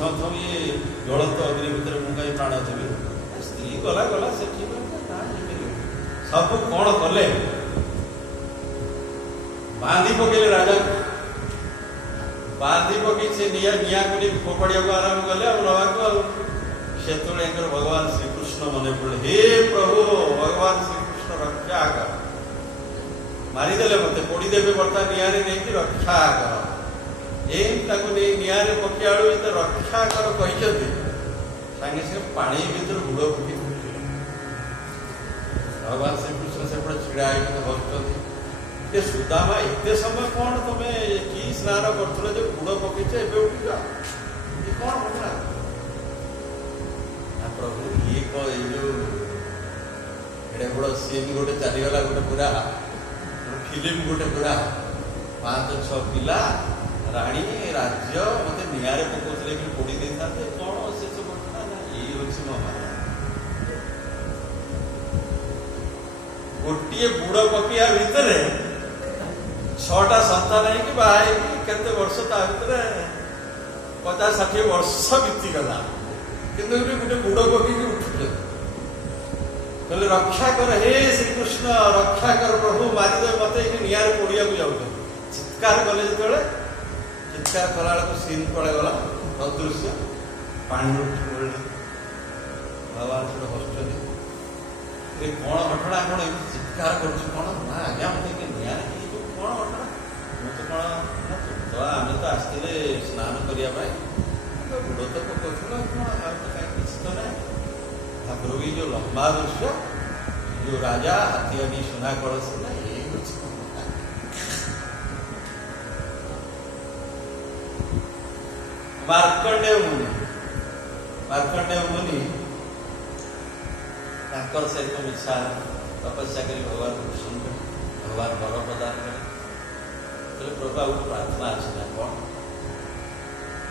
ଥ ଥ ଇଏ ଜ୍ୱଳନ୍ତ ଅଗ୍ନି ଭିତରେ ମୁଁ କାହିଁ ପ୍ରାଣ ଦେବି। ସ୍ତ୍ରୀ ଗଲା ଗଲା ସେ ଠିକ୍ ସବୁ କ'ଣ କଲେ, ବାନ୍ଧି ପକେଇଲେ ରାଜା, ବାନ୍ଧି ପକେଇ ସେ ନିଆଁକୁ ନେଇ ଫୋପାଡ଼ିବାକୁ ଆରମ୍ଭ କଲେ ଆଉ ନେବାକୁ। ଆଉ ସେତେବେଳେ ଏଙ୍କର ଭଗବାନ ଶ୍ରୀକୃଷ୍ଣ ମନେ ପଡ଼ିଲେ, ହେ ପ୍ରଭୁ ଭଗବାନ ଶ୍ରୀକୃଷ୍ଣ ରକ୍ଷା କର, ମାରିଦେଲେ ମତେ, ପୋଡ଼ିଦେବେ ବର୍ତ୍ତମାନ ନିଆଁରେ ନେଇକି, ରକ୍ଷା କର। ଏମିତି ତାକୁ ନେଇ ନିଆଁରେ ପକେଇ ଆଳୁ ଏତେ ରକ୍ଷା କର କହିଛନ୍ତି, ସାଙ୍ଗେ ସାଙ୍ଗେ ପାଣି ଭିତରେ ବୁଡ଼ ପକେଇ ଭଗବାନ ଶ୍ରୀକୃଷ୍ଣ ସେପଟେ ଛିଡ଼ା ହେଇକି ବସୁଛନ୍ତି। ଏ ସୁଦାମା ଏତେ ସମୟ କ'ଣ ତମେ କି ସ୍ନାନ କରୁଥିଲ ଯେ ବୁଡ଼ ପକେଇଛ, ଏବେ ଉଠିଛ, ଏ କ'ଣ ଘଟଣା? ନା ପ୍ରଭୁ ଇଏ କ'ଣ ଏଇ ଯୋଉ ଏଡ଼େ ବଡ଼ ସିନ୍ ଗୋଟେ ଚାଲିଗଲା, ଗୋଟେ ପୁରା ଫିଲ୍ମ, ଗୋଟେ ପୁରା 5-6 ପିଲା, ରାଣୀ, ରାଜ୍ୟ ମତେ ନିଆଁରେ ପକଉଥିଲେ କି ପୋଡ଼ି ଦେଇଥାନ୍ତେ, କ'ଣ ସେ ସବୁ ଘଟଣା? ନା ଏଇ ହେଉଛି ମୋ ମାୟା। ଗୋଟିଏ ବୁଡ଼ ପକେଇବା ଭିତରେ 6ଟା ସନ୍ତାନ ହେଇକି ବାହା ହେଇକି କେତେ ବର୍ଷ, ତା ଭିତରେ 50-60 ବର୍ଷ ବିତିଗଲା, କିନ୍ତୁ ଗୋଟେ ବୁଡ଼ ପକେଇକି ଉଠୁଛନ୍ତି। କହିଲେ ରକ୍ଷା କର ହେ ଶ୍ରୀକୃଷ୍ଣ, ରକ୍ଷା କର ପ୍ରଭୁ, ମାରିଦେବେ ମତେ, ଏଇଠି ନିଆଁରେ ପୋଡ଼ିବାକୁ ଯାଉଛନ୍ତି। ଚିତ୍କାର କଲେ ଯେତେବେଳେ, ଚିତ୍କାର କଲା ବେଳକୁ ସିନ୍ ପଳେଇ ଗଲା, ଅଦୃଶ୍ୟ, ପାଣି ଉଠି ପଡ଼ିଲେ। ଭଗବାନ ସେଟା ବସୁଛନ୍ତି, ଏ କ'ଣ ଘଟଣା, କ'ଣ ଏମିତି ଚିତ୍କାର କରୁଛୁ କ'ଣ? ନା ଆଜ୍ଞା ମତେ ନିଆଁରେ ହେଇଯିବ, କ'ଣ ଘଟଣା? ମୁଁ ତ କ'ଣ, ଆମେ ତ ଆସିଥିଲେ ସ୍ନାନ କରିବା ପାଇଁ, ବୁଡ଼ ତ ପକଉଥିଲ, କ'ଣ ଆଉ ତ କାହିଁ କିଛି ତ ନାହିଁ। ଠାକୁର ବି ଯୋଉ ଲମ୍ବା ଦୃଶ୍ୟ, ଯୋଉ ରାଜା ହାତୀ ଆଣି ସୁନା କଳସି, ନା ଏଇ ହେଉଛି ମାର୍କଣ୍ଡେୟ ମୁନି। ମାର୍କଣ୍ଡେୟ ମୁନି ତାଙ୍କର ସହିତ ମିଶା ତପସ୍ୟା କରି ଭଗବାନ କୃଷ୍ଣ, ଭଗବାନ ବର ପ୍ରଦାନ କଲେ। କହିଲେ ପ୍ରଭୁ ଆଉ ଗୋଟେ ପ୍ରାର୍ଥନା ଅଛି ନା କ'ଣ?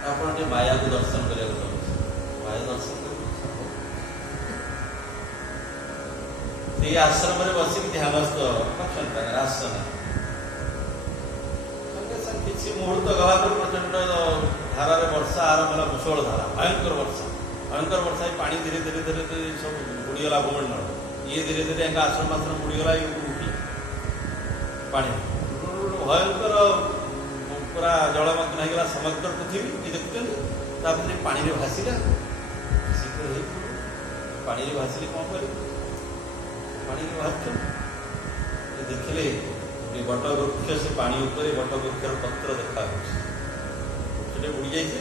ଆପଣ ଟିକେ ମାୟାକୁ ଦର୍ଶନ କରିବାକୁ ଚାହୁଁଛି, ମାୟା ଦର୍ଶନ କରିବାକୁ। ସେଇ ଆଶ୍ରମରେ ବସିକି ଧ୍ୟାନସ୍ଥ ଅଛନ୍ତି, ତାଙ୍କର ଆସନ। କିଛି ମୁହୂର୍ତ୍ତ ଗଲା ପରେ ପ୍ରଚଣ୍ଡ ଧାରାରେ ବର୍ଷା ଆରମ୍ଭ ହେଲା, ମୁଷଳ ଧାରା, ଭୟଙ୍କର ବର୍ଷା, ଭୟଙ୍କର ବର୍ଷା। ପାଣି ଧୀରେ ଧୀରେ ଧୀରେ ଧୀରେ ସବୁ ବୁଡ଼ିଗଲା ଭୂମଣ୍ଡଳ, ଇଏ ଧୀରେ ଧୀରେ ଏକା ଆଶ୍ରମ ମାତ୍ର ବୁଡ଼ିଗଲା, ଇଏ ଉଠିଲା ପାଣି, ଭୟଙ୍କର ପୁରା ଜଳମଗ୍ନ ହେଇଗଲା ସମଗ୍ର ପୃଥିବୀ। ଇଏ ଦେଖୁଛନ୍ତି, ତାପରେ ପାଣିରେ ଭାସିଲା, ଶୀଘ୍ର ହେଇପଡ଼ିବ। ପାଣିରେ ଭାସିଲେ କ'ଣ କରିବେ? ପାଣିରେ ଭାସୁଛନ୍ତି, ଦେଖିଲେ ବଟ ବୃକ୍ଷ, ସେ ପାଣି ଉପରେ ବଟ ବୃକ୍ଷର ପତ୍ର ଦେଖାଯାଉଛି, ସେଟା ବୁଡ଼ି ଯାଇଛି,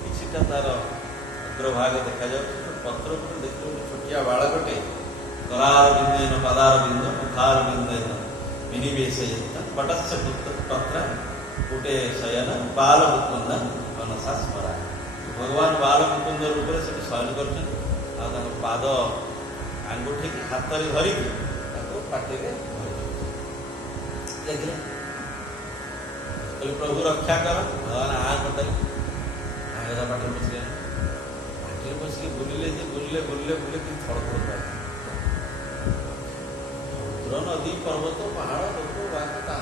କିଛିଟା ତାର ଅଗ୍ରଭାଗ ଦେଖାଯାଉଛି। ପତ୍ର ଉପରେ ଦେଖିଲେ ଗୋଟେ ଛୋଟିଆ ବାଳକଟେ, କରାର ବିନ୍ଦୁନ ପଦାର ବିନ୍ଦୁ ମୁଖାର ବିନ୍ଦୁନ ବିନିବେଶ ପଟସ୍ୟ ପତ୍ର ଗୋଟେ ଶୟନ ବାଲ ମୁକୁନ୍ଦ ମନସା ସ୍ମରା। ଭଗବାନ ବାଲ ମୁକୁନ୍ଦ ରୂପରେ ସେଠି ଶୟନ କରିଛନ୍ତି, ଆଉ ତାଙ୍କ ପାଦ ଆଙ୍ଗୁଠିକି ହାତରେ ଧରିକି ତାକୁ ପାଟିରେ ଦେଖିଲେ। କହିଲେ ପ୍ରଭୁ ରକ୍ଷା କର। ଭଗବାନ କଟାଇ ଆଗା ପାଟିରେ ବସିଲେ, ପାଟିରେ ବସିକି ବୁଲିଲେ ଯେ ବୁଲିଲେ ବୁଲିଲେ ବୁଲିଲେ କିନ୍ତୁ ଫଳ ଫଳ ପାଇଲେ। ସମୁଦ୍ର, ନଦୀ, ପର୍ବତ, ପାହାଡ଼, ଲୋକ, ବାଘ, ତା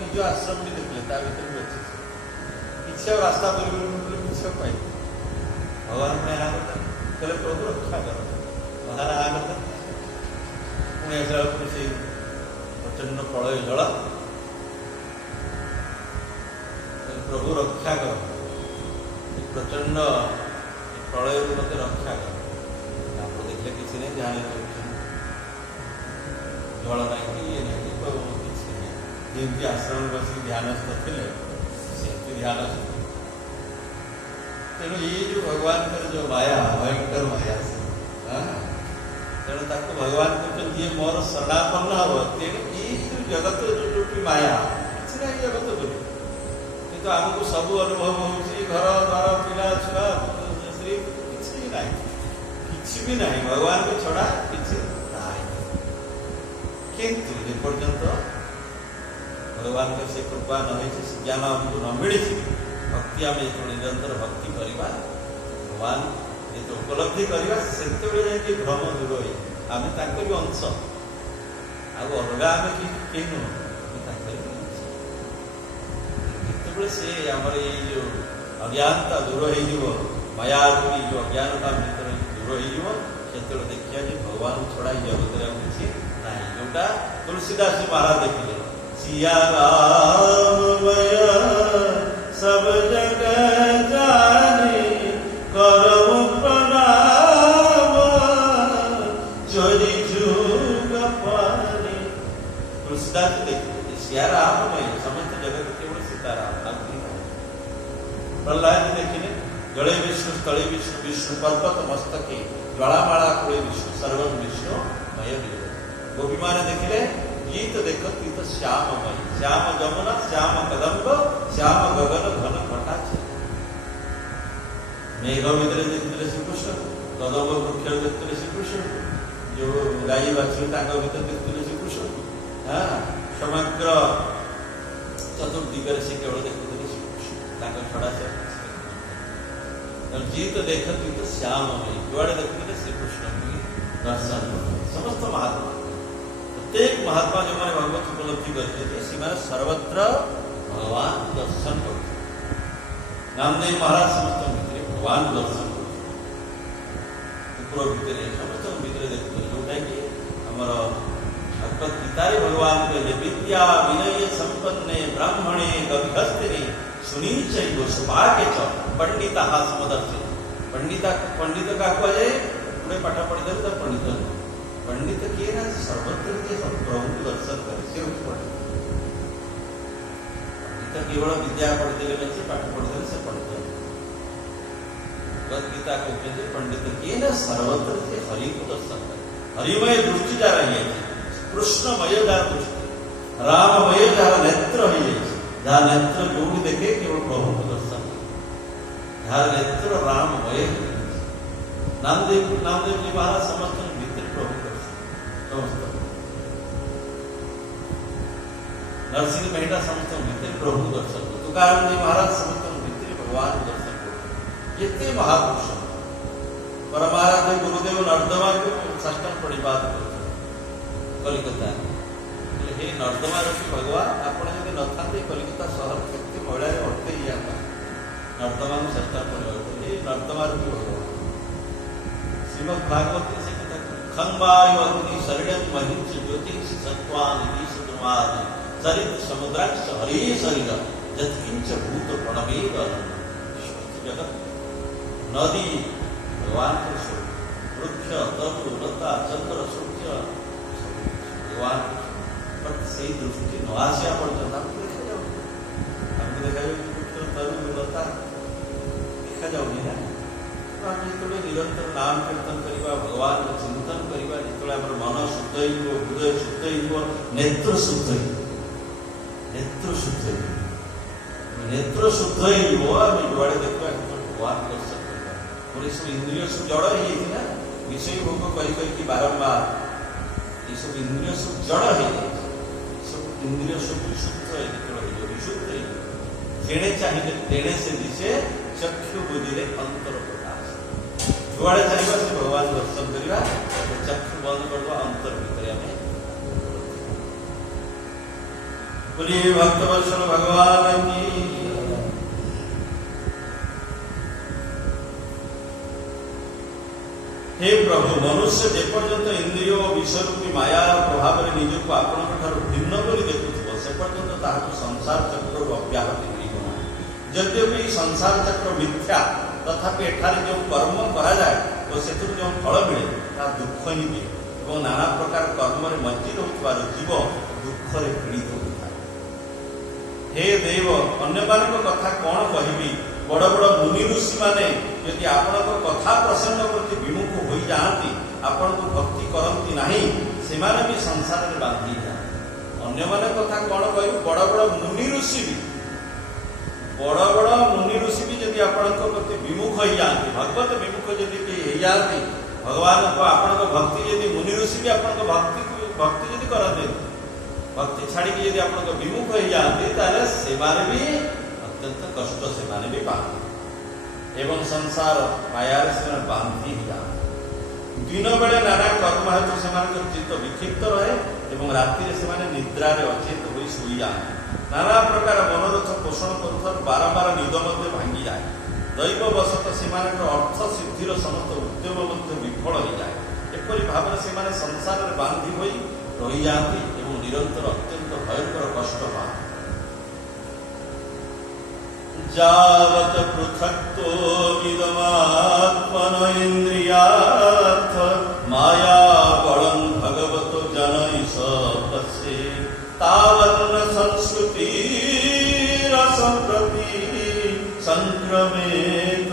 ନିଜ ଆଶ୍ରମ ବି ଦେଖିଲେ, ତା ଭିତରେ ବି ଅଛି କିଛି, ଆଉ ରାସ୍ତା ବୁଲି କିଛି ଆଉ ପାଇଲେ। ଭଗବାନ ପୁଣି ଏହା କଥା କହିଲେ ପ୍ରଭୁ ରକ୍ଷା କର। ଭଗବାନ ଏହା କଥା ପୁଣି ଆସିଲା ବେଳକୁ ସେଇ ପ୍ରଚଣ୍ଡ ପ୍ରଳୟ ଜଳ, ପ୍ରଭୁ ରକ୍ଷା କର, ପ୍ରଚଣ୍ଡ ପ୍ରଳୟରୁ ମତେ ରକ୍ଷା କର। ତାପରେ ଦେଖିଲେ କିଛି ନାହିଁ, ଧ୍ୟାନ ଜଳ ନାହିଁ, ଇଏ ନାହିଁ, କିଛି ନାହିଁ, ଯେମିତି ଆଶ୍ରମରେ ବସିକି ଧ୍ୟାନସ୍ଥ ଥିଲେ ସେମିତି ଧ୍ୟାନସ୍ଥ। ତେଣୁ ଏଇ ଯୋଉ ଭଗବାନଙ୍କର ଯୋଉ ମାୟା, ଭୟଙ୍କର ମାୟା, ତେଣୁ ତାକୁ ଭଗବାନ କହୁଛନ୍ତି ଯିଏ ମୋର ଶରଣାପନ୍ନ ହବ। ତେଣୁ ଏଇ ଯୋଉ ଜଗତ ଯୋଉଠି ମାୟା, କିଛି ନାହିଁ ଜଗତ ବୋଲି, କିନ୍ତୁ ଆମକୁ ସବୁ ଅନୁଭବ ହଉଛି, ଘର ଦ୍ୱାର, ପିଲା ଛୁଆ, ସ୍ତ୍ରୀ, କିଛି ନାହିଁ, କିଛି ବି ନାହିଁ, ଭଗବାନଙ୍କ ଛଡ଼ା କିଛି ନାହିଁ। କିନ୍ତୁ ଯେପର୍ଯ୍ୟନ୍ତ ଭଗବାନଙ୍କ ସେ କୃପା ନ ହେଇଛି, ସେ ଜ୍ଞାନ ଆମକୁ ନ ମିଳିଛି, ଭକ୍ତି ଆମେ ଯେତେବେଳେ ନିରନ୍ତର ଭକ୍ତି କରିବା, ଭଗବାନ ଯେତେବେଳେ ଉପଲବ୍ଧି କରିବା, ସେତେବେଳେ ଯାଇକି ଭ୍ରମ ଦୂର ହୋଇ ଆମେ ତାଙ୍କ ବି ଅଂଶ, ଆଉ ଅଲଗା ଆମେ କେହି ନୁହଁ, ଆମେ ତାଙ୍କର ବି ଅଂଶ। ଯେତେବେଳେ ସେ ଆମର ଏଇ ଯେଉଁ ଅଜ୍ଞାନତା ଦୂର ହେଇଯିବ, ମାୟା ରୂପୀ ଯେଉଁ ଅଜ୍ଞାନତା ଭିତରେ ଦୂର ହେଇଯିବ, ସେତେବେଳେ ଦେଖିବା ଯେ ଭଗବାନ ଛଡ଼ା ଏଇ ଜଗତରେ ଆଉ କିଛି ନାହିଁ। ଯୋଉଟା ତୁଳସୀଦାସ ମହାରାଜ ଦେଖିଲେ, ସିୟା ରାମମୟ ସବ ଜଗ ଜାନେ କରଉ ପ୍ରଣାମ ଚୋରି ଯୁଗ ପାନେ। ତୁଳସୀଦାସ ଦେଖିଲେ ସିୟା ରାମମୟ, ସମସ୍ତ ଜଗତ କେବଳ ସୀତାରାମ, ଆଉ କେହି ନାହିଁ। ପ୍ରହ୍ଲାଦ ଦେଖିଲେ ଜଳେ ବିଷ୍ଣୁ ସ୍ଥଳେ ବିଷ୍ଣୁ, ବିଷ୍ଣୁ ପର୍ବତ ମସ୍ତକେ ଜ୍ୱାଳାମାଳା କୁଳେ ବିଷ୍ଣୁ, ସର୍ବଂ ବିଷ୍ଣୁ ମୟ ବିର। ଗୋପୀମାନେ ଦେଖିଲେ ଗୀତ ଦେଖ ଗୀତ ଶ୍ୟାମମୟ, ଶ୍ୟାମ ଯମୁନା, ଶ୍ୟାମ କଦମ୍ବ, ଶ୍ୟାମ ଗଗନ ଘନ ଘଟାଛ। ମେଘ ଭିତରେ ଦେଖିଥିଲେ ଶ୍ରୀକୃଷ୍ଣ, କଦମ୍ବ ବୃକ୍ଷରେ ଦେଖିଥିଲେ ଶ୍ରୀକୃଷ୍ଣ, ଯୋଉ ଗାଈ ବାଛୁରୀ ତାଙ୍କ ଭିତରେ ଦେଖିଥିଲେ ଶ୍ରୀକୃଷ୍ଣ। ସମଗ୍ର ଚତୁର୍ଦିଗରେ ସେ କେବଳ ଦେଖୁଥିଲେ ଶ୍ରୀକୃଷ୍ଣ, ତାଙ୍କ ଛଡ଼ା ସେ जीत देखती तो श्याम में जुआड़े देखते श्रीकृष्ण की दर्शन करते। समस्त महात्मा, प्रत्येक महात्मा जो मैंने भगवत उपलब्धि करते से सर्वत्र भगवान दर्शन करते। नामदेव महाराज समस्त भितर भगवान दर्शन करते, ऊपर भितर समस्त भितर देखते जोटा कि आमर भगवत गीतार भगवान कहले विद्या विनय संपन्ने ब्राह्मणे गभीरस्थिने सुनी चैव सुभाग्य च पंडिता समदर्शी। पंडित का जाए पूरे पाठ पढ़ी देते तो पंडित पंडित किए ना सर्वत्र के प्रभु को दर्शन करे से पंडित केवल विद्या पढ़ी देले बच्चे पाठ पढ़ी देले से पंडित। भगवद गीता कहते पंडित किए ना सर्वत्र के हरि को दर्शन करे। हरिमय दृष्टि जा रही है, कृष्णमय जा दृष्टि, राममय जा नेत्र हो जाए, जहाँ नेत्र जो भी देखे केवल प्रभु को दर्शन, जहाँ नेत्र राममय। नामदेव जी महाराज समस्त भीतर प्रभु दर्शन, समस्त नरसिंह मेहता समस्त भीतर प्रभु दर्शन, तुकाराम जी महाराज समस्त भीतर भगवान दर्शन करते। जितने महापुरुष परमाराध्य गुरुदेव नर्दमा को षष्ठम प्रणिपात करते कलिकता। हे नर्दमा रखी भगवान आपण यदि न था कलिकता सहर केते महिला भर्ती जाता, नर्दमा को षष्ठम प्रणिपात हे नर्दमा रखी भगवान। श्रीमद भागवत से कहता खंबायु अग्नि शरीरं महिंस ज्योतिष सत्वानि विशुद्धादि सरित समुद्राक्ष हरि शरीर जत्किंच भूत प्रणवेद जगत नदी भगवान के स्वरूप, वृक्ष तरु लता चंद्र सूर्य भगवान बट से दृष्टि न आसिया पर्यटन हमको देखा वृक्ष तरु लता देखा जाऊनी ना। आम जो निरंतर नाम कीर्तन करवा, भगवान को चिंतन करवा, जो मन शुद्ध हृदय शुद्ध नेत्र शुद्ध नेत्र शुद्ध नेत्र शुद्ध आम जुआड़े देखा भगवान दर्शन करवा। और सब इंद्रिय सब जड़ है ना, विषय भोग कही बारंबार ये सब इंद्रिय सब जड़ है, सब इंद्रिय सब विशुद्ध है, विशुद्ध है जेने चाहिए तेने से दिशे चक्षु बुद्धि अंतर प्रकाश। जुआड़े चाहिए से भगवान दर्शन करवा, चक्षु बंद कर अंतर भीतर आम बोलिए भक्तवत्सल भगवान की। हे प्रभु, मनुष्य जेपर्यंत इंद्रिय और विषय रूपी माया प्रभाव में निजक आपण भिन्न कर देखुव से पर्यंत ताहाको संसार चक्र अव्याहति मिलना। यद्यपि संसार चक्र मिथ्या, तथापि एठारे जो कर्म करा जाए और से जो फल मिले ता दुख ही दिए और नाना प्रकार कर्म मज्जी रहुथिबार जीव दुखरे पीड़ित होता है। हे देव, अन्य कथा कौन कहबी, बड़ बड़ मुनि ऋषि माने यदि आपण कथा प्रसंग प्रति विमुख हो जाती, आपण को भक्ति करती नहीं, से भी संसार में बांधी जाए। अन्य माने कथा कौन कह, बड़ बड़ मुनि ऋषि भी यदि आपण प्रति विमुख हो जाती, भगवत विमुख यदि हो जाती, भगवान को आपण भक्ति यदि मुनि ऋषि भी आपण भक्ति यदि करते, भक्ति छाड़ी यदि आपण विमुख हो जाती, से भी अत्यंत कष्ट से माने भी पाते एवं संसार मायार से बांधी जाते। दिन बेले नाना कर्म हेतु से चित्त विक्षिप्त रहे और राति से निद्रारे अचेत हो शुई जाते। नाना प्रकार मनोरथ पोषण कर बारंबार निद भांगी जाए दैववशत से अर्थ सिद्धिर समस्त उद्यम विफल हो जाए एपरी भाव से संसार में बांधि हो रही जाती एवं निरंतर अत्यंत भयंकर कष्ट पाते जावत पृथक्तो विदमात्मन इंद्रियार्थ माया बलं भगवत जनैष पश्ये तावन्न संस्कृति रसप्रति संक्रमेत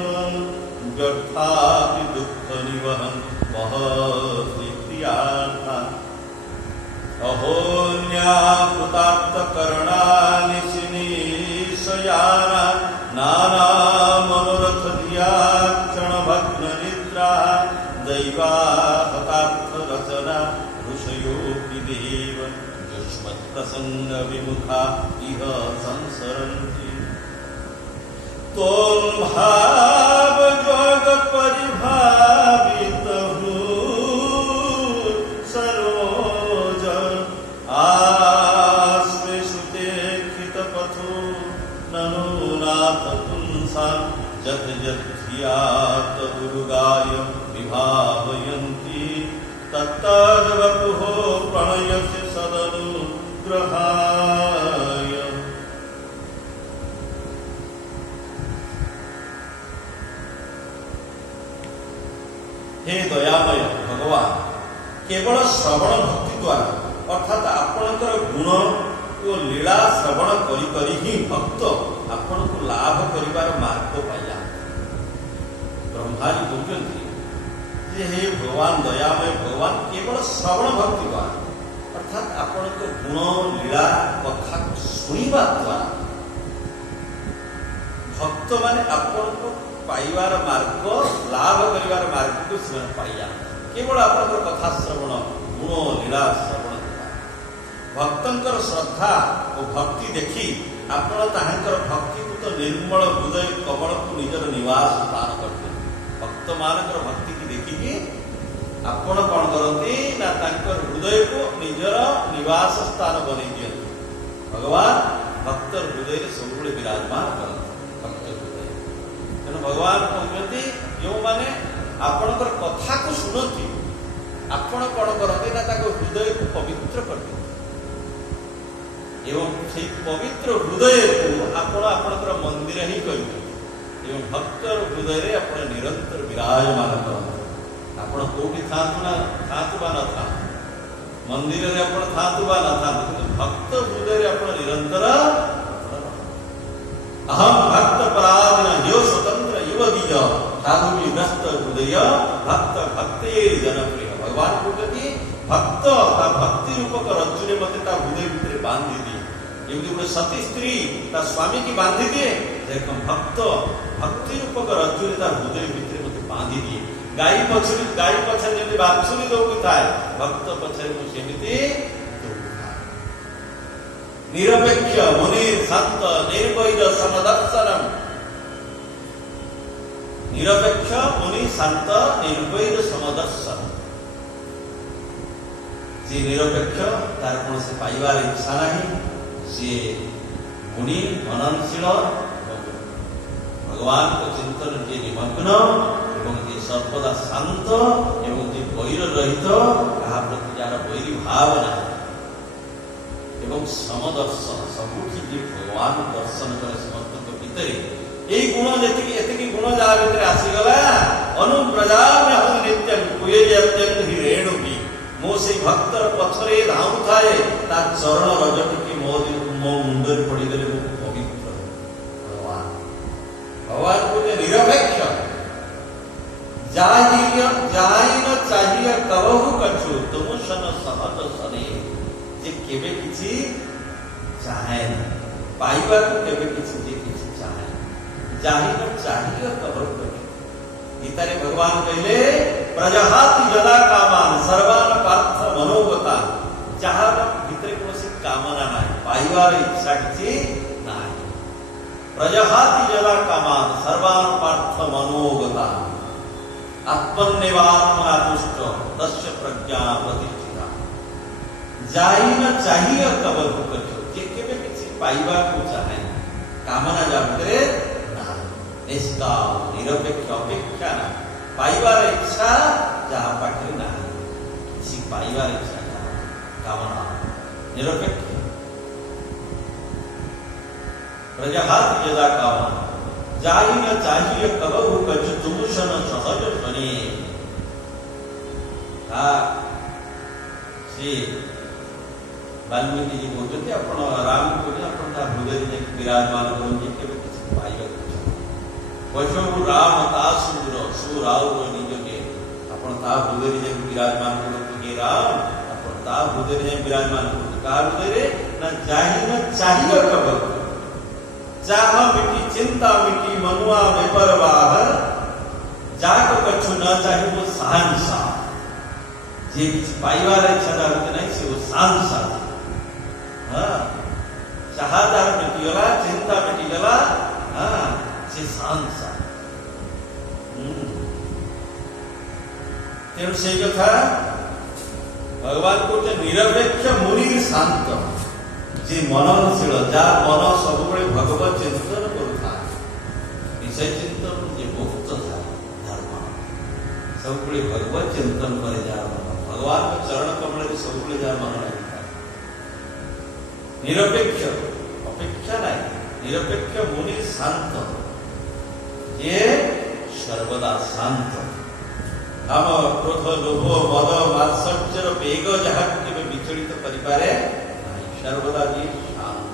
व्यर्थापि दुःख निवहन महति प्रियार्था अहोन्याकृताप्त करणानि निशयाना नाना मनोरथ धिया क्षण भग्न निद्रा दैवा हतार्थ रचना ऋषयोऽपि देव युष्मत् प्रसंग विमुखा इह संसरन्ति तों भाव जोग परिभावित सरोज आश्वेषुते कृत पथो ननुनाथ पुंसा जत जत धियात गुरुगाय विभावयन्ति तत्तद्वपुः प्रणयस्य सदनुग्रहाय। हे दयामय भगवान केवल श्रवण भक्ति द्वारा अर्थात आपणकर गुण और लीला श्रवण करी करी ही भक्त आपण को लाभ करिवार मार्ग पाया। ब्रह्माजी कहते जे हे भगवान दयामय भगवान केवल श्रवण भक्ति द्वारा अर्थात आपणकर गुण लीला कथा को सुनिबा द्वारा भक्त माने आपण को पाइबार मार्ग लाभ करिवार मार्ग को से पाइया केवल आपनकर कथा श्रवण गुण लीला श्रवण भक्तंकर श्रद्धा और भक्ति देखी आपण ताहांकर भक्तिपूत निर्मल हृदय कमल को निजर निवास स्थान करते भक्त मानकर भक्ति की देखिकी आपण कौन करती ना तांकर हृदय को निजर निवास स्थान बने दियंती भगवान भक्त हृदय सब विराजमान करते भक्त हृदय तेणु भगवान कहते जो माने आपणकर कथा को शुणती आपण कौन करते ना हृदय को पवित्र करते एवं से पवित्र हृदय को आपण आपणकर मंदिर ही करेंगे एवं भक्त हृदय रे आपण निरंतर विराजमान करते आपण कोठी थांतु ना थांतु बा न था मंदिर रे आपण थांतु बा न था किंतु भक्त हृदय रे आपण निरंतर अहम भक्त पराधीन यो स्वतंत्र युवदीय साधु विनस्त हृदय भक्त भक्ते जनप्रिय भगवान को कहती भक्त ता भक्ति रूपक रज्जुरे मते ता हृदय भीतर बांधी दिए जेमति गोटे सती स्त्री ता स्वामी की बांधी दिए देखम भक्त भक्ति रूपक रज्जुरे ता हृदय भीतर मते बांधी दिए गाई पछरे जेमति बाछुरी दौड़ी थाए भक्त पछरे मु सेमिति निरपेक्ष मुनि संत निर्वैर समदर्शनम निरपेक्ष मुनि संत निर्वैर समदर्शन से निरपेक्ष तार कौन से पाइबार इच्छा नहीं सी मुनि मननशील भगवान को चिंतन जे निमग्न एवं जे सर्वदा शांत एवं जे वैर रहित कहा प्रति जार वैरी भावना एवं समदर्शन सबुठी जे भगवान दर्शन करे समस्त भीतर यही गुण जी गुण जहाँ भीतर आसीगला अनुप्रजाम्य नित्यम कुएत्यंग ही रेणु की मो से भक्तर पछरे धाऊ थाए ता चरण रजट की मो मुंडर पड़ी गले मो पवित्र भगवान भगवान को निरपेक्ष जाई न चाहिए कबहु कछु तुम सन सहज सने जे केबे किछि चाहे पाइबा को केबे किछि जे किछि चाहे जाहि न चाहिए कबहु कछु गीतारे भगवान कहले प्रजहाति जदा कामान सर्वान पार्थ मनोगता जहाँ भीतर कौन कामना ना पाइबार इच्छा किसी ना प्रजहाति जदा कामान सर्वान पार्थ मनोगता आत्मन्नेवात्मना तुष्ट तस्य प्रज्ञा प्रतिष्ठिता जाई न चाहिए कबहु कछु जे केबे किछि पाइबा को चाहे कामना जाते ना निष्काम निरपेक्ष अपेक्षा ना पाइबार इच्छा जहाँ पाखे ना किसी पाइबार इच्छा कामना निरपेक्ष प्रजहात यदा कामना जाहि न चाहिए कबहु कछ तुमुशन सहज बने श्री वाल्मीकि जी कहते आप राम कहते आप हृदय विराजमान करें के पाइबा वैष्णव राम ता सुर सुराउर निजके आपण ता हृदय विराजमान करें राम आपण ता हृदय विराजमान करें का हृदय न चाहिए कबहु चाह मिटी चिंता मिटी मनुआ बेपरवाह जाक कछु न चाहे वो सहनसा जे पाइबार इच्छा होते नहीं से वो सांसा हाँ चाहदार मिटीगला चिंता मिटीगला हाँ से सांसा तेणु से कथा भगवान को निरपेक्ष मुनि शांत जे मननशील जा मन सब भगवत चिंतन करुता विषय चिंतन जे मुक्त था धर्म सब भगवत चिंतन करे जा भगवान के चरण कमल सब जा मन लगता निरपेक्ष अपेक्षा नहीं निरपेक्ष मुनि शांत ये सर्वदा शांत काम क्रोध लोभ मद मात्सर्यर वेग जहाँ के विचलित करें सर्वदा जी शांत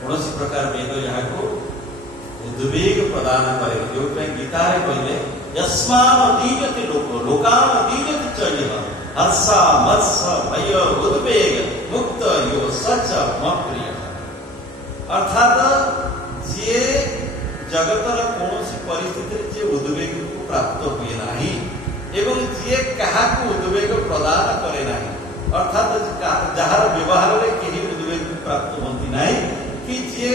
कौन प्रकार वेग यहाँ को उद्वेग प्रदान करे जो गीता कहले यस्मान दीयते लोको लोकान दीयते च यः हर्षा मत्स भय उद्वेग मुक्त यो सच मम प्रिय अर्थात जे जगतर कौन परिस्थिति जे उद्वेग को प्राप्त हुए नहीं एवं जे कहा को उद्वेग प्रदान करे नहीं अर्थात जार व्यवहार में कहीं उद्वेग प्राप्त होती नहीं कि जे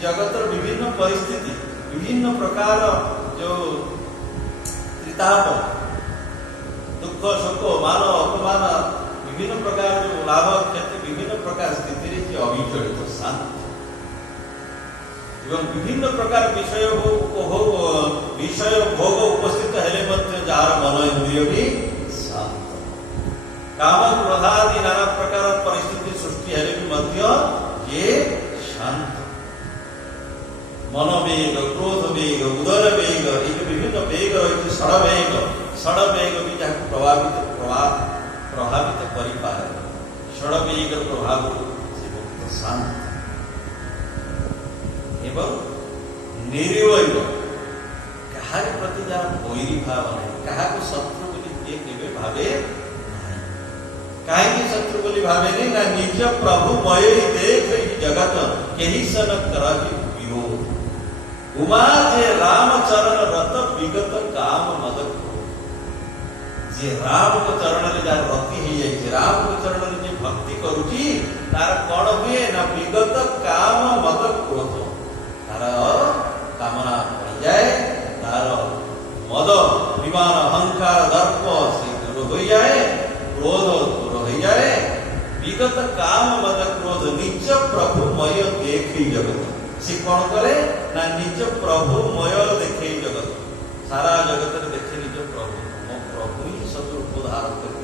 जगतर विभिन्न परिस्थिति विभिन्न प्रकार जो त्रिताप दुख सुख मान अपमान विभिन्न प्रकार जो लाभ क्षति विभिन्न प्रकार स्थिति अविचलित शांत एवं विभिन्न प्रकार विषय भोग उपस्थित हेले जार मन इंद्रिय भी शांत काम क्रोधादि नाना प्रकार परिस्थिति सृष्टि हेले भी मध्य ये शांत मनोवेग क्रोध वेग उदर वेग ये विभिन्न वेग रही षड़ वेग भी जहाँ प्रभावित करिपारे षड़ वेग प्रभाव से मुक्त शांत एवं निरीवैग कहा प्रति जहाँ वैरी भाव नहीं क्या शत्रु बोली केवे भावे कहीं शत्रु बोली भावे नहीं ना निज प्रभु मय देख जगत कहीं सन कर विरोध उमा जे राम चरण रत विगत काम मद जे राम को चरण रे जा रति ही जाय राम को चरण रे जे भक्ति करूची तार कोन हुए ना विगत काम मद क्रोध तार कामना हो जाए तार मद विमान अहंकार दर्प से दूर हो जाए क्रोध दूर हो जाए विगत काम मद क्रोध निज प्रभु मय देखी जगत से कौन करे ना निज प्रभु मय देखे जगत सारा जगत देखे निज प्रभु मो प्रभु ही सब रूप धारण कर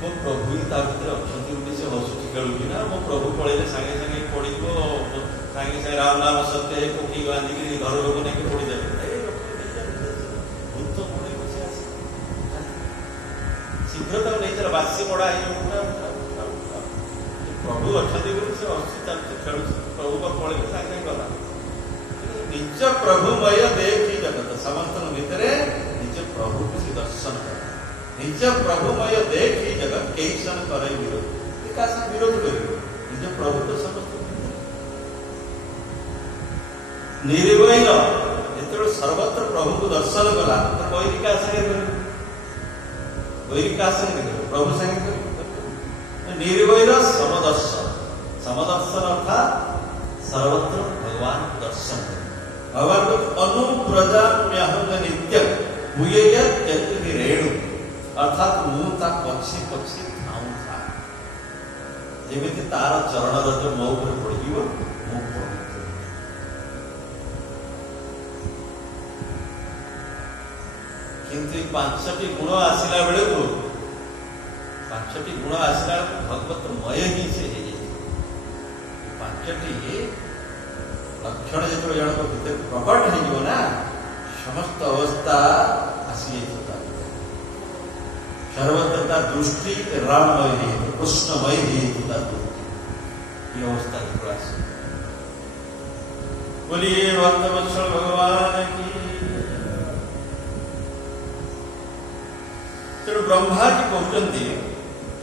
मो प्रभु ही भर अच्छे से हसुची खेलुची ना मो प्रभु पढ़े सागे सागे पड़ सागे सागे राम नाम सत्य है कोकी बांधिक घर लोग नहीं पड़ी जाए भूत शीघ्र तक नहीं चला बासी पड़ा प्रभु अच्छा से हसी चलते खेल प्रभु को पड़े सागे गला निज प्रभुमय देखी जगत समस्त भितर निज प्रभु को से दर्शन कर निज प्रभुमय देखी जगत कई सन करे विरोध विरोध कर निज प्रभु तो समस्त निर्वैर जो सर्वत्र प्रभु को दर्शन कला तो वैरिका संगे वैरिका संगे प्रभु संगे निर्वैर समदर्शन अर्थात सर्वत्र भगवान दर्शन भगवान को अनुप्रजाम्यहं नित्य हुए रेणु अर्थात मुँह ता पक्षी पक्षी धाऊ था ଯେମିତି ତାର ଚରଣ ରଜ ମୋ ଉପରେ ପଡ଼ିଯିବ, ମୁଁ ପବିତ୍ର। କିନ୍ତୁ ଏ ପାଞ୍ଚଟି ଗୁଣ ଆସିଲା ବେଳକୁ ଭଗବତମୟ ହିଁ ସେ ହେଇଯାଇଛି। ପାଞ୍ଚଟି ଲକ୍ଷଣ ଯେତେବେଳେ ଜଣଙ୍କ ଭିତରେ ପ୍ରକଟ ହେଇଯିବ ନା, ସମସ୍ତ ଅବସ୍ଥା ଆସିଯାଇଥିବ ତା ଭିତରେ। ସର୍ବତ୍ର ତା ଦୃଷ୍ଟି ରାମମୟ ହେଇଯିବ, କୃଷ୍ଣମୟ ହେଇଯିବ ତା ଦୃଷ୍ଟି। ଏ ଅବସ୍ଥା ଯେତେବେଳେ ଆସେ, ବୋଲିଏ ଭକ୍ତବତ୍ସଳ ଭଗବାନ କି। ତେଣୁ ବ୍ରହ୍ମାଜୀ କହୁଛନ୍ତି,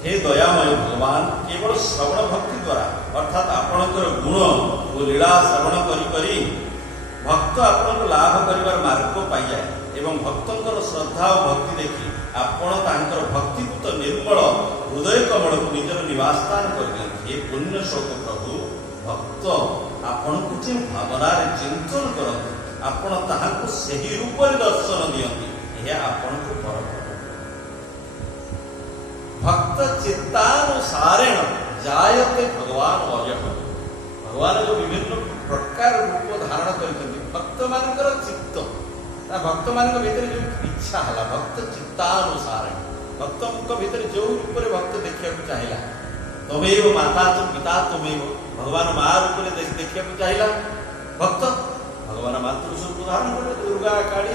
ହେ ଦୟାମୟ ଭଗବାନ, କେବଳ ଶ୍ରବଣ ଭକ୍ତି ଦ୍ୱାରା ଅର୍ଥାତ୍ ଆପଣଙ୍କର ଗୁଣ ଓ ଲୀଳା ଶ୍ରବଣ କରି କରି ଭକ୍ତ ଆପଣଙ୍କୁ ଲାଭ କରିବାର ମାର୍ଗ ପାଇଯାଏ ଏବଂ ଭକ୍ତଙ୍କର ଶ୍ରଦ୍ଧା ଓ ଭକ୍ତି ଦେଖି ଆପଣ ତାଙ୍କର ଭକ୍ତିପୂତ ନିର୍ମଳ ହୃଦୟ କମଳକୁ ନିଜର ନିବାସ ସ୍ଥାନ କରିଦିଅନ୍ତି। ଏ ପୁଣ୍ୟ ଶୋକ ପ୍ରଭୁ, ଭକ୍ତ ଆପଣଙ୍କୁ ଯେଉଁ ଭାବନାରେ ଚିନ୍ତନ କରନ୍ତି, ଆପଣ ତାହାଙ୍କୁ ସେହି ରୂପରେ ଦର୍ଶନ ଦିଅନ୍ତି। ଏହା ଆପଣଙ୍କୁ ପରମ ଭକ୍ତ ଚିତ୍ତାନୁସାରେଣ ଜାୟତେ ଭଗବାନ ଅଜହ। ଭଗବାନ ଯେଉଁ ବିଭିନ୍ନ ପ୍ରକାର ରୂପ ଧାରଣ କରିଛନ୍ତି, ଭକ୍ତମାନଙ୍କର ଚିତ୍ତ, ତା ଭକ୍ତମାନଙ୍କ ଭିତରେ ଯେଉଁ ଇଚ୍ଛା ହେଲା, ଭକ୍ତ ଚିତ୍ତାନୁସାରେଣ, ଭକ୍ତଙ୍କ ଭିତରେ ଯେଉଁ ରୂପରେ ଭକ୍ତ ଦେଖିବାକୁ ଚାହିଁଲା, ତମେବ ମାତା ଚ ପିତା ତମେବ, ଭଗବାନ ମା ରୂପରେ ଦେଖିବାକୁ ଚାହିଁଲା ଭକ୍ତ, ଭଗବାନ ମାତୃ ସ୍ୱରୂପ ଧାରଣ କରିଲେ, ଦୁର୍ଗା, କାଳୀ,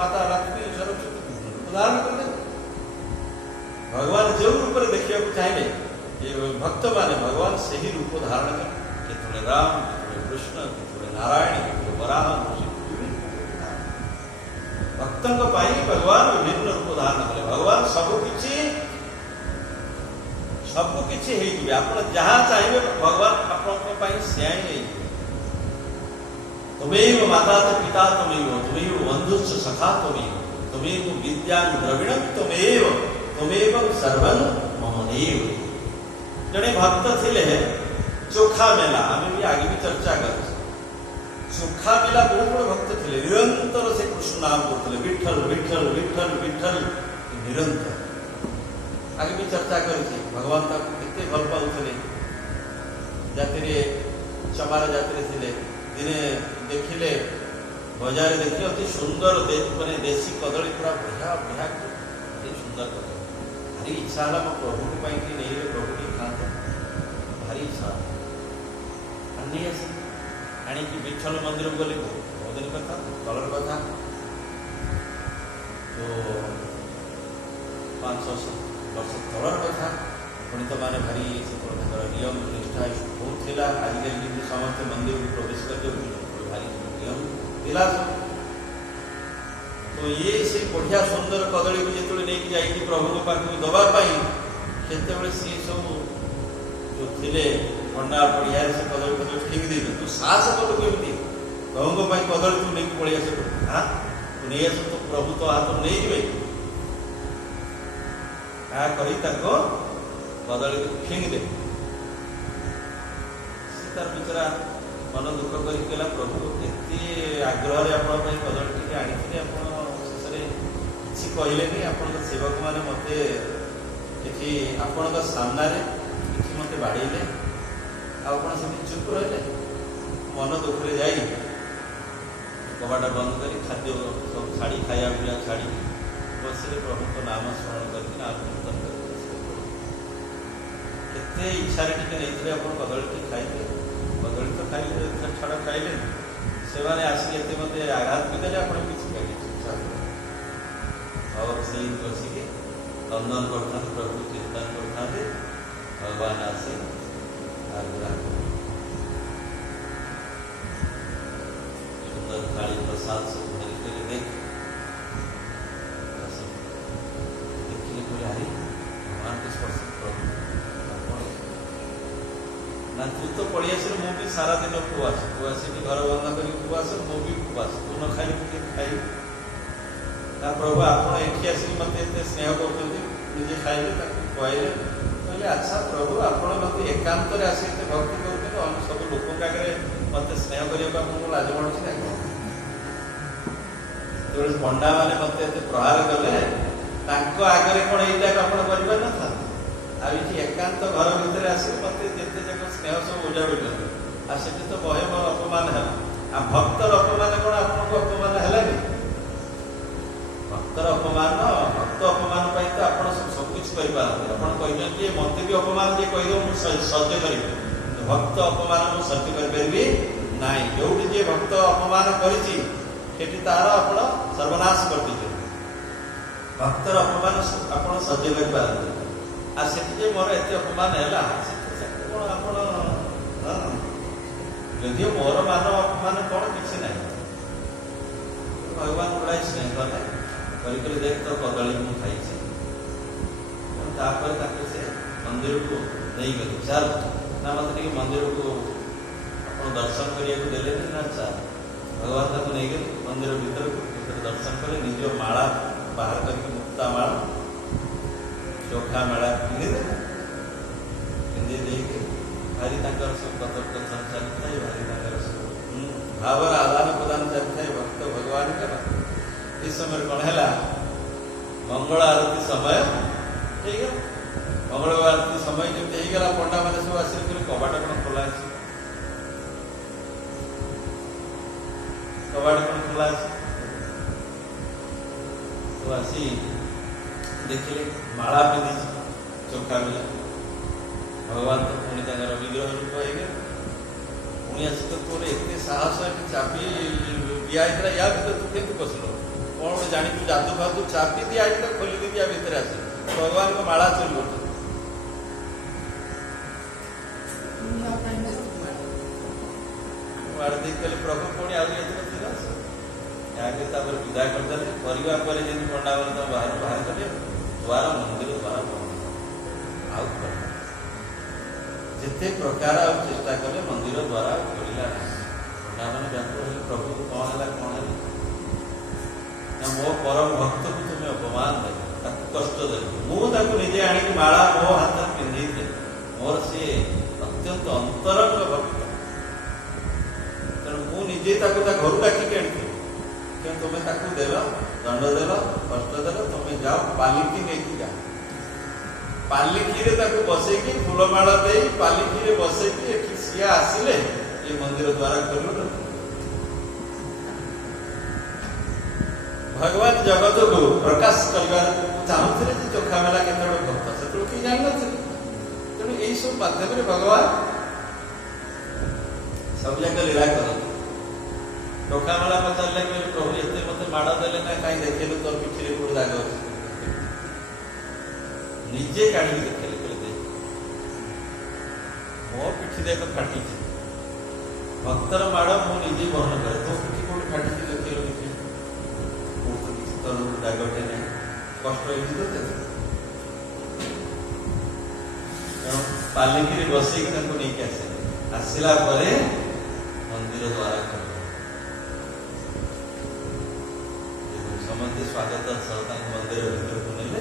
ମାତା ଲକ୍ଷ୍ମୀ, ସରସ୍ୱତୀ ରୂପ ଧାରଣ କରିଲେ। ଭଗବାନ ଯେଉଁ ରୂପରେ ଦେଖିବାକୁ ଚାହିଁଲେ, ଭକ୍ତମାନେ ଭଗବାନ ସେହି ରୂପ ଧାରଣ କଲେ। କେତେବେଳେ ରାମ, କେତେବେଳେ କୃଷ୍ଣ, କେତେବେଳେ ନାରାୟଣ, କେତେବେଳେ ବରାହ, ଭକ୍ତଙ୍କ ପାଇଁ ଭଗବାନ ବିଭିନ୍ନ ରୂପ ଧାରଣ କଲେ। ଭଗବାନ ସବୁକିଛି ହେଇଯିବେ, ଆପଣ ଯାହା ଚାହିଁବେ ଭଗବାନ ଆପଣଙ୍କ ପାଇଁ ସେୟା ହିଁ ହେଇଯିବେ। ତୁମେବ ମାତା ପିତା ତୁମେବ, ତୁମେବ ବନ୍ଧୁଶ୍ଚ ସଖା ତୁମେବ, ତୁମେବ ବିଦ୍ୟାଂ ଦ୍ରବିଣଂ ତୁମେବ, ତୁମେବ ସର୍ବଂ ମମ ଦେବ। ଜଣେ ଭକ୍ତ ଥିଲେ ଚୋଖା ମେଲା, ଆମେ ବି ଆगे ବି ଚର୍ଚ୍ଚା କରିଛୁ। ଚୋଖା ମେଲା ବହୁତ ବଡ଼ ଭକ୍ତ ଥିଲେ, ନିରନ୍ତର ସେ କୃଷ୍ଣ ନାମ କରୁଥିଲେ, ବିଠଲ ବିଠଲ ବିଠଲ ବିଠଲ ନିରନ୍ତର। ଆगे ବି ଚର୍ଚ୍ଚା କରିଛି, ଭଗବାନ ତାକୁ କେତେ ଭଲ ପାଉଥିଲେ। ଜାତିରେ ଚମାର ଜାତିରେ ଥିଲେ, ଦିନେ ଦେଖିଲେ ବଜାରରେ ଦେଖିଲେ ଅତି ସୁନ୍ଦର ମାନେ ଦେଶୀ କଦଳୀ, ପୁରା ବଢ଼ିଆ ବଢ଼ିଆ ସୁନ୍ଦର କଦଳୀ। ଭାରି ଇଚ୍ଛା ହେଲା ମୋ ପ୍ରଭୁଙ୍କ ପାଇଁ କି ନେଇଗଲେ, ପ୍ରଭୁ ଟିକେ ଖାଆନ୍ତେ, ଭାରି ଇଚ୍ଛା ନେଇ ଆସି ଆଣିକି ବିଠଲ ମନ୍ଦିର ଗଲେ। ବହୁଦିନ କଥା, ତଳର କଥା, ତ 500 ବର୍ଷ ତଳର କଥା। ପଣ୍ଡିତମାନେ ଭାରି ସେତେବେଳେ ତାଙ୍କର ନିୟମ ନିଷ୍ଠା ବହୁତ ଥିଲା। ଆଜିକାଲି ଯେମିତି ସମସ୍ତେ ମନ୍ଦିରକୁ ପ୍ରବେଶ କରିଯାଉଛନ୍ତି, ଭାରି ନିୟମ ଥିଲା। ତ ଇଏ ସେ ବଢ଼ିଆ ସୁନ୍ଦର କଦଳୀକୁ ଯେତେବେଳେ ନେଇକି ଯାଇକି ପ୍ରଭୁଙ୍କ ପାଖକୁ ଦେବା ପାଇଁ, ସେତେବେଳେ ସିଏ ସବୁ ଯେଉଁ ଥିଲେ ଥଣ୍ଡା ପଡ଼ିଆରେ ସେ କଦଳୀ ଫିଙ୍ଗି ଦେଇଛନ୍ତି। ତୁ ସାହସ କଲୁ କେମିତି ପ୍ରଭୁଙ୍କ ପାଇଁ କଦଳୀ ତୁ ନେଇକି ପଳେଇ ଆସିବୁ? ହଁ, ତୁ ନେଇ ଆସ, ତୁ ପ୍ରଭୁ ତ ହାତରୁ ନେଇଯିବେ। ତାହା କହି ତାକୁ କଦଳୀକୁ ଫିଙ୍ଗିଦେବେ। ସେ ତାର ବିଚରା ମନ ଦୁଃଖ କରି କହିଲା, ପ୍ରଭୁ ଏତେ ଆଗ୍ରହରେ ଆପଣଙ୍କ ପାଇଁ କଦଳୀ ଟିକେ ଆଣିଥିଲି, ଆପଣ ଶେଷରେ କିଛି କହିଲେନି। ଆପଣଙ୍କ ସେବକମାନେ ମୋତେ ଏଠି ଆପଣଙ୍କ ସାମ୍ନାରେ କିଛି ମୋତେ ବାଡ଼େଇଲେ, ଆଉ ଆପଣ ସେମିତି ଚୁପ ରହିଲେ। ମନ ଦୁଃଖରେ ଯାଇ କବାଟ ବନ୍ଦ କରି ଖାଦ୍ୟ ସବୁ ଛାଡ଼ି, ଖାଇବା ପିଇବା ଛାଡ଼ି ବସିଲେ, ପ୍ରଭୁଙ୍କ ନାମ ସ୍ମରଣ କରିକି ନାମ କୀର୍ତ୍ତନ କରି କେତେ ଇଚ୍ଛାରେ ଟିକେ ନେଇଥିଲେ ଆପଣ କଦଳୀ ଟିକେ ଖାଇଲେ। କଦଳୀ ତ ଖାଇଲେ, ଛାଡ଼ ଖାଇଲେ। ସେମାନେ ଆସିକି ଏତେ ମୋତେ ଆଘାତ ବି ଦେଲେ, ଆପଣ କିଛି ଖାଇଲେ। ଆଉ ସେଇ ବସିକି ନନ୍ଦନ କରିଥାନ୍ତି, ପ୍ରଭୁ ଚିନ୍ତନ କରିଥାନ୍ତି। ଭଗବାନ ଆସି ସୁନ୍ଦର ଥାଳି ପ୍ରସାଦ ସବୁ ଧରିକି ଦେଖିଲେ, କହିଲେ, ଆରେ ଭଗବାନଙ୍କୁ ସ୍ପର୍ଶ ପ୍ରଭୁ ନା, ତୁ ତ ପଳେଇ ଆସିଲୁ, ମୁଁ ବି ସାରା ଦିନ ଉପବାସ, ତୁ ଆସିକି ଘର ବନ୍ଦ କରିକି ଉପବାସ, ମୁଁ ବି ଉପବାସ, ତୁ ନ ଖାଇଲେ ମୁଁ କେମିତି ଖାଇବି? ନା ପ୍ରଭୁ, ଆପଣ ଏଠି ଆସିକି ମୋତେ ଏତେ ସ୍ନେହ କରୁଛନ୍ତି, ନିଜେ ଖାଇଲେ। ତାକୁ କହିଲେ, କହିଲେ, ଆଚ୍ଛା ପ୍ରଭୁ, ଆପଣ ମୋତେ ଏକାନ୍ତରେ ଆସି ଏତେ ଭକ୍ତି କରୁଛନ୍ତି, ଅନ୍ୟ ସବୁ ଲୋକଙ୍କ ଆଗରେ ମୋତେ ସ୍ନେହ କରିବାକୁ ଆପଣଙ୍କୁ ଲାଜ ମାଡ଼ୁଛି ନା? ଯେତେବେଳେ ପଣ୍ଡାମାନେ ମୋତେ ଏତେ ପ୍ରହାର କଲେ, ତାଙ୍କ ଆଗରେ କ'ଣ ଏଇଟାକୁ ଆପଣ କରିପାରିନଥାନ୍ତି? आविठी एकांत घर भितर आसी मते जेते जक स्नेह सब उजाड़ आ सेठी तो बहे मोर अपमान है आ भक्तर अपमान कोन आपन को अपमान हैलानी भक्तर अपमान भक्त अपमान पाई तो आपन सब कुछ करि पारते आपन कहियो कि मते भी अपमान जे कहि दो मु सह्य करिबे भक्त अपमान मु सह्य करि परबी नाही जोठी जे भक्त अपमान करिछि सेठी तार आपन सर्वनाश कर दिते भक्तर अपमान आपन सह्य करि पारते आ सेठी जे मोर एते अपमान हैला सेठी कोन आपन यदि मोर मानव अपमान कौन किसी नहीं भगवान गुड़ाई स्नेह कले करी देख तो कदली मु खाई से मंदिर को नहीं गली चल ना मत मंदिर को आप दर्शन करने देले ना चल भगवान ताको नहीं गले मंदिर भीतर दर्शन कले निज माला बाहर करके मुक्ता माला चोखा माला पिंधि देके भारी सब कथन चलता है भारी भावर आदान प्रदान चलता है भक्त भगवान का इस समय कौन है मंगल आरती समय ठीक है मंगल आरती समय जब गला पंडा मैंने सब आसिक कबाट कौन खोला कबाट कौन खोला तो आसी देखिले माला पिंधि चोखा मिला भगवान तो पुणी विग्रह रूप है पुणी आस तो तोर एत साहस चाबी दिया या भर तू के पसल कौन गोटे जानी तू जादू फादू चाबी दिया खोली दी या भितर आस भगवान को माला चोरी कर कहले प्रभु पुणी आगे विदा करदे परिवार पर पंडा बाहर बाहर कले द्वार मंदिर द्वार आउ जिते प्रकार चेष्टा कले मंदिर द्वारा खोलला मैंने जानते प्रभु कौन है कौन है मो परम भक्त को तुम्हें अपमान दे कष्ट दे मुझे आनी माला मो हाथ में पिंधे मोर सी अत्यंत अंतरंग भक्त तेणु मुझे घर डाकिक आनी क्यों तुम्हें देल दंड देल कष्ट देल तुम्हें जाओ पालिकी नहीं जा पालिकी बसैकी फूलमाला दे पालिकी बसैकी सी आसिले ये मंदिर द्वारा खोल भगवान जगत को प्रकाश करने चाहते चोखा मेला के भक्त से कि जान तेणु यही सब माध्यम भगवान सब जाक लीला कर चोखा मेला पचारे प्रभु एत मत माड़ देले ना कहीं देखेलु तोर पिठी कोई दाग अच्छे निजे काढ़ी देखे मो पिठी देख फाटी भक्तर माड़ मुझे बहन करे तो पिठी कौन फाटी देखेलु पिठी तोर दागटे नहीं कष्ट हो पालिकी बसैक नहीं आसे आसला मंदिर द्वारा समझते स्वागत मंदिर भीतर को नेले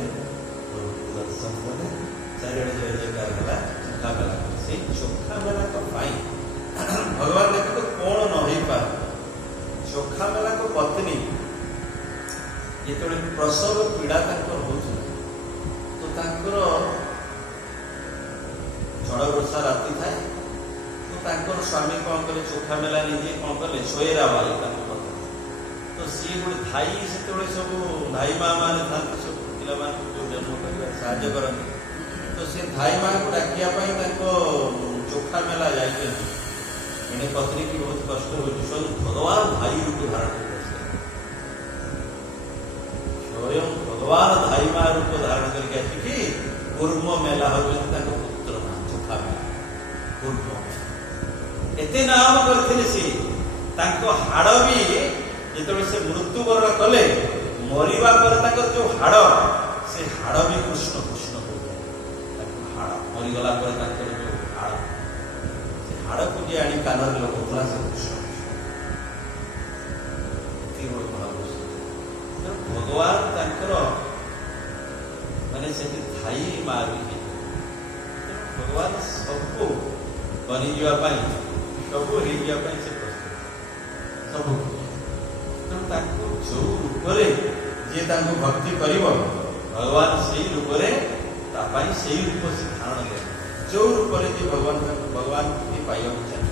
दर्शन कले चारिड़े जय जयकार है चोखा मेला से चोखा मेला को भगवान देखे तो कौन न हो पार चोखा मेला को पत्नी जो प्रसव पीड़ा हो तो झड़ वर्षा राति थाए तो स्वामी कौन कले चोखा मेला निजे कौन कले सोयरा वाले तो सी गोटे धाई से सब धाई माँ मैंने था सब पिला जो जन्म कर साहाଯ୍य करते तो सी धाई माँ को डाकिया चोखा मेला जाए पत्नी की बहुत कष्ट हो स्वयं भगवान धाई रूप धारण कर स्वयं भगवान धाई माँ रूप धारण करके आसिकी कूर्म मेला होता पुत्र ना चोखा मेला कूर्म एते नाम करथिले सी तांको हाड़ भी जो से मृत्युवरण कले मरिबा पर जो हाड़ से हाड़ भी कृष्ण कृष्ण हो गया हाड़ मरीगला जो हाड़ से हाड़ को जी आनी कानर लगुला से कृष्ण भगवान माने से थाई मार भी भगवान सबको बनी जावाई सब हो जावाई से प्रस्तुत सब तेणु जो रूप जी भक्ति कर भगवान से रूप ତା ପାଇଁ ସେଇ ରୂପ ସେ ଧାରଣ କଲେ। ଯୋଉ ରୂପରେ ଯେ ଭଗବାନ ପାଇବାକୁ ଚାହେଁ